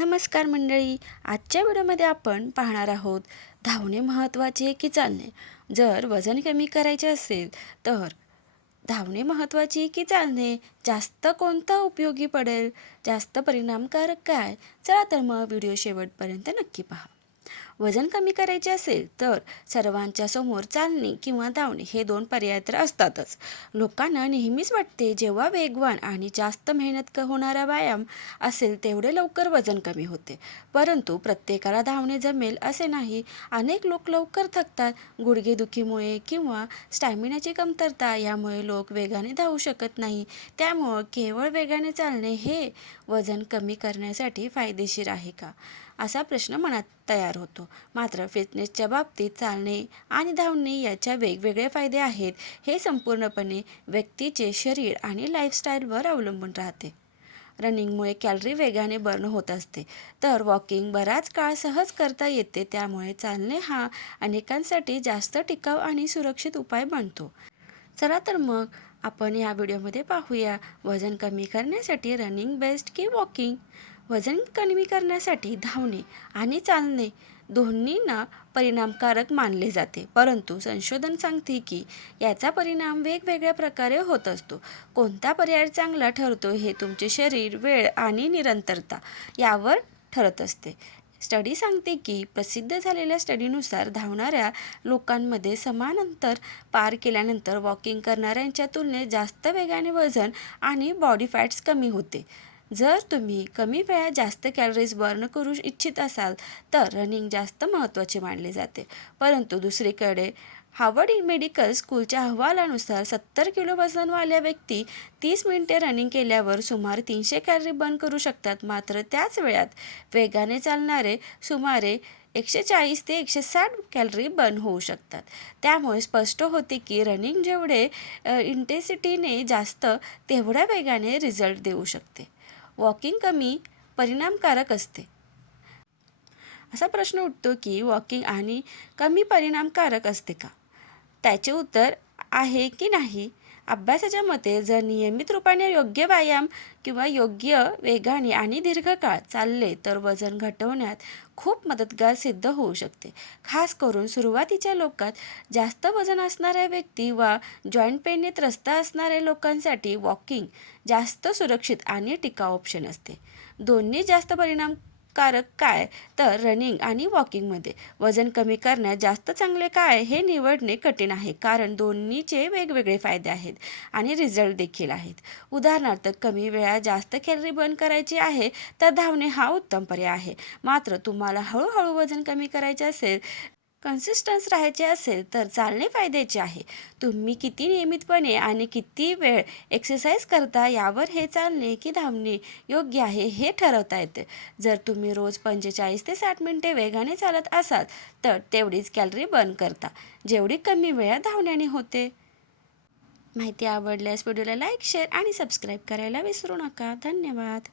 नमस्कार मंडळी, आजच्या व्हिडिओमध्ये आपण पाहणार आहोत धावणे महत्त्वाचे की चालणे. जर वजन कमी करायचे असेल तर धावणे महत्त्वाचे की चालणे, जास्त कोणता उपयोगी पडेल, जास्त परिणामकारक काय? चला तर मग व्हिडिओ शेवटपर्यंत नक्की पहा. वजन कमी करायचे असेल तर सर्वांच्या समोर चालणे किंवा धावणे हे दोन पर्याय तर असतातच. लोकांना नेहमीच वाटते जेव्हा वेगवान आणि जास्त मेहनत होणारा व्यायाम असेल तेवढे लवकर वजन कमी होते. परंतु प्रत्येकाला धावणे जमेल असे नाही. अनेक लोक लवकर थकतात. गुडघेदुखीमुळे किंवा स्टॅमिनाची कमतरता यामुळे लोक वेगाने धावू शकत नाही. त्यामुळं केवळ वेगाने चालणे हे वजन कमी करण्यासाठी फायदेशीर आहे का, असा प्रश्न मनात तयार होतो. मात्र फिटनेसच्या बाबतीत चालणे आणि धावणे याच्या वेगवेगळे फायदे आहेत. हे संपूर्णपणे व्यक्तीचे शरीर आणि लाईफस्टाईलवर अवलंबून राहते. रनिंगमुळे कॅलरी वेगाने बर्न होत असते, तर वॉकिंग बराच काळ सहज करता येते. त्यामुळे चालणे हा अनेकांसाठी जास्त टिकाऊ आणि सुरक्षित उपाय बनतो. चला तर मग आपण या व्हिडिओमध्ये पाहूया, वजन कमी करण्यासाठी रनिंग बेस्ट की वॉकिंग. वजन कमी करण्यासाठी धावणे आणि चालणे दोन्हींना परिणामकारक मानले जाते. परंतु संशोधन सांगते की याचा परिणाम वेगवेगळ्या प्रकारे होत असतो. कोणता पर्याय चांगला ठरतो हे तुमचे शरीर, वेळ आणि निरंतरता यावर ठरत असते. स्टडी सांगते की प्रसिद्ध झालेल्या स्टडीनुसार धावणाऱ्या लोकांमध्ये समान अंतर पार केल्यानंतर वॉकिंग करणाऱ्यांच्या तुलनेत जास्त वेगाने वजन आणि बॉडी फॅट्स कमी होते. जर तुम्ही कमी वेळात जास्त कॅलरीज बर्न करू इच्छित असाल तर रनिंग जास्त महत्त्वाचे मानले जाते. परंतु दुसरीकडे हार्वर्ड मेडिकल स्कूलच्या अहवालानुसार 70 किलो वजनवाल्या व्यक्ती 30 मिनिटे रनिंग केल्यावर सुमारे 300 कॅलरी बर्न करू शकतात. मात्र त्याच वेळात वेगाने चालणारे सुमारे 140 ते 160 कॅलरी बर्न होऊ शकतात. त्यामुळे स्पष्ट होते की रनिंग जेवढे इंटेन्सिटीने जास्त तेवढ्या वेगाने रिझल्ट देऊ शकते. वॉकिंग कमी परिणामकारक असते. असा प्रश्न उठतो की वॉकिंग आणि कमी परिणामकारक असते का? त्याचे उत्तर आहे की नाही. अभ्यासाच्या मते जर नियमित रूपाने योग्य व्यायाम किंवा योग्य वेगाने आणि दीर्घकाळ चालले तर वजन घटवण्यात खूप मदतगार सिद्ध होऊ शकते. खास करून सुरुवातीच्या लोकात, जास्त वजन असणाऱ्या व्यक्ती वा जॉईंट पेनने त्रस्त असणाऱ्या लोकांसाठी वॉकिंग जास्त सुरक्षित आणि टिकाऊ ऑप्शन असते. दोन्ही जास्त परिणामकारक काय? तर रनिंग आणि वॉकिंगमध्ये वजन कमी करण्यात जास्त चांगले काय हे निवडणे कठीण आहे, कारण दोन्हीचे वेगवेगळे फायदे आहेत आणि रिझल्ट देखील आहेत. उदाहरणार्थ, कमी वेळात जास्त कॅलरी बर्न करायची आहे तर धावणे हा उत्तम पर्याय आहे. मात्र तुम्हाला हळूहळू वजन कमी करायचे असेल, कन्सिस्टन्स राहायचे असेल तर चालणे फायद्याचे आहे. तुम्ही किती नियमितपणे आणि किती वेळ एक्सरसाइज करता यावर हे चालणे की धावणे योग्य आहे हे ठरवता येते. जर तुम्ही रोज 45 ते 60 मिनिटे वेगाने चालत असाल तर तेवढीच कॅलरी बर्न करता जेवढी कमी वेळात धावण्याने होते. माहिती आवडल्यास व्हिडिओला लाईक, शेअर आणि सबस्क्राईब करायला विसरू नका. धन्यवाद.